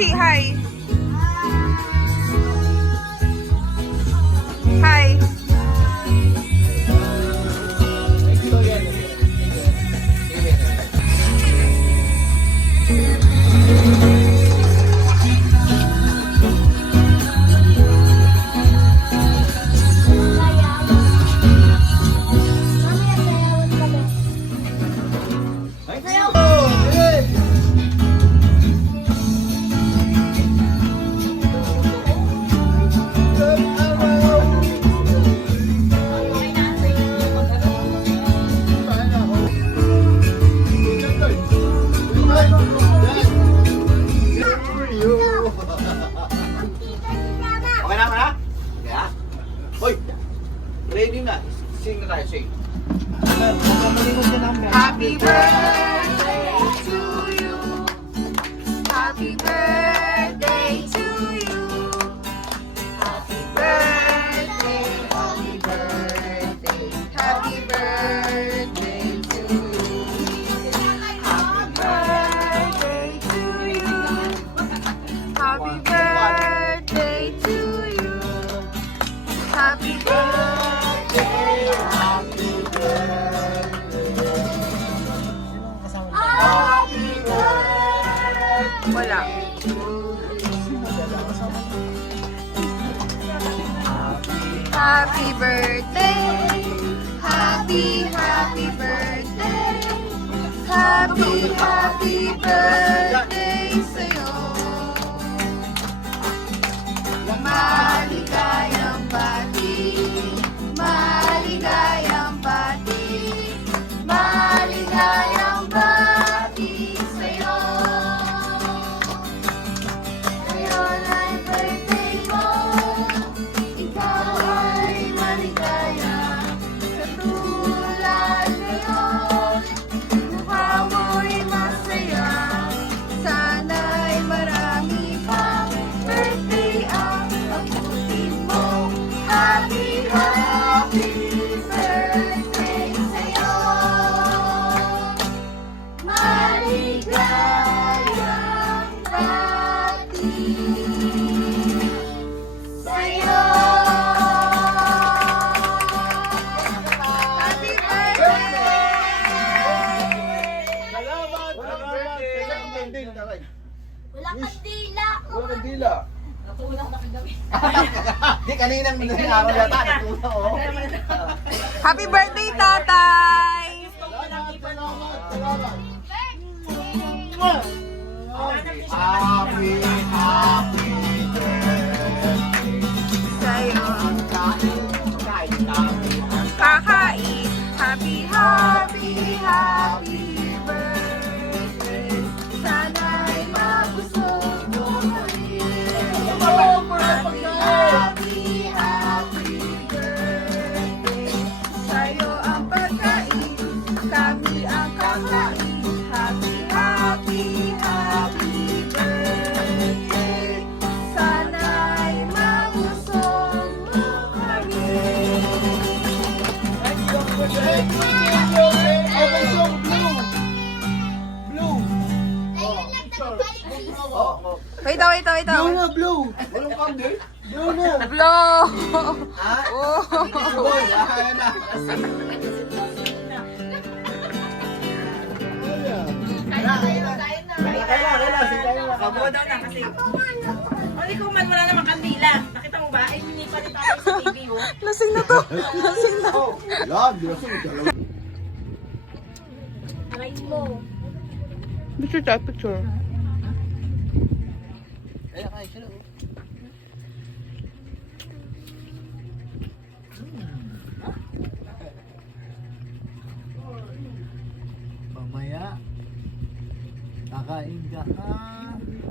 Chi, hi. Hi. Okay na, ha? Yeah. Hoy! Ready na. Sing na tayo, sing. Happy birthday to you. Happy birthday to you. Happy birthday, happy birthday, happy birthday to you. Happy birthday to you. Happy birthday to you. Happy birthday, happy wala. Happy birthday. Happy birthday. Happy birthday sa'yo. Maligayang bati. Maligayang bati. Maligayang bati sa'yo. Ngayon ay birthday mo. Ikaw ay maligaya. Katulad ngayon, mukha mo'y masaya. Sana'y marami pang birthday ang abutin mo. Happy birthday sa'yo. Maligayang bati sa'yo. Happy birthday! Salamat! Salamat! Wala kang dila. Wala kang dila. Di, kaninang araw yata. Natuna, oh. Happy birthday, tatay! Salamat! Salamat! Happy birthday. Sa'yo. Kain namin. Kakain. Happy birthday. Sana'y mabusog mo kami. Happy birthday. Sa'yo ang pagkain. Kami ang kakain. Happy birthday. Sana'y mabusog mo kami. Wait. Blue na, blue. Walang candle? Blue na. Blow! Ah? Oh. Boy, ayan na. Kabuo daw na kasi. Hindi ko man wala namang kandila. Nakita mo ba? Ay, hindi pa rin tayo sa TV, oh. Lasing na to. Lasing na. Yan, lasing. Aray mo. Picture tayo, picture. Mamaya, kakain ka ha.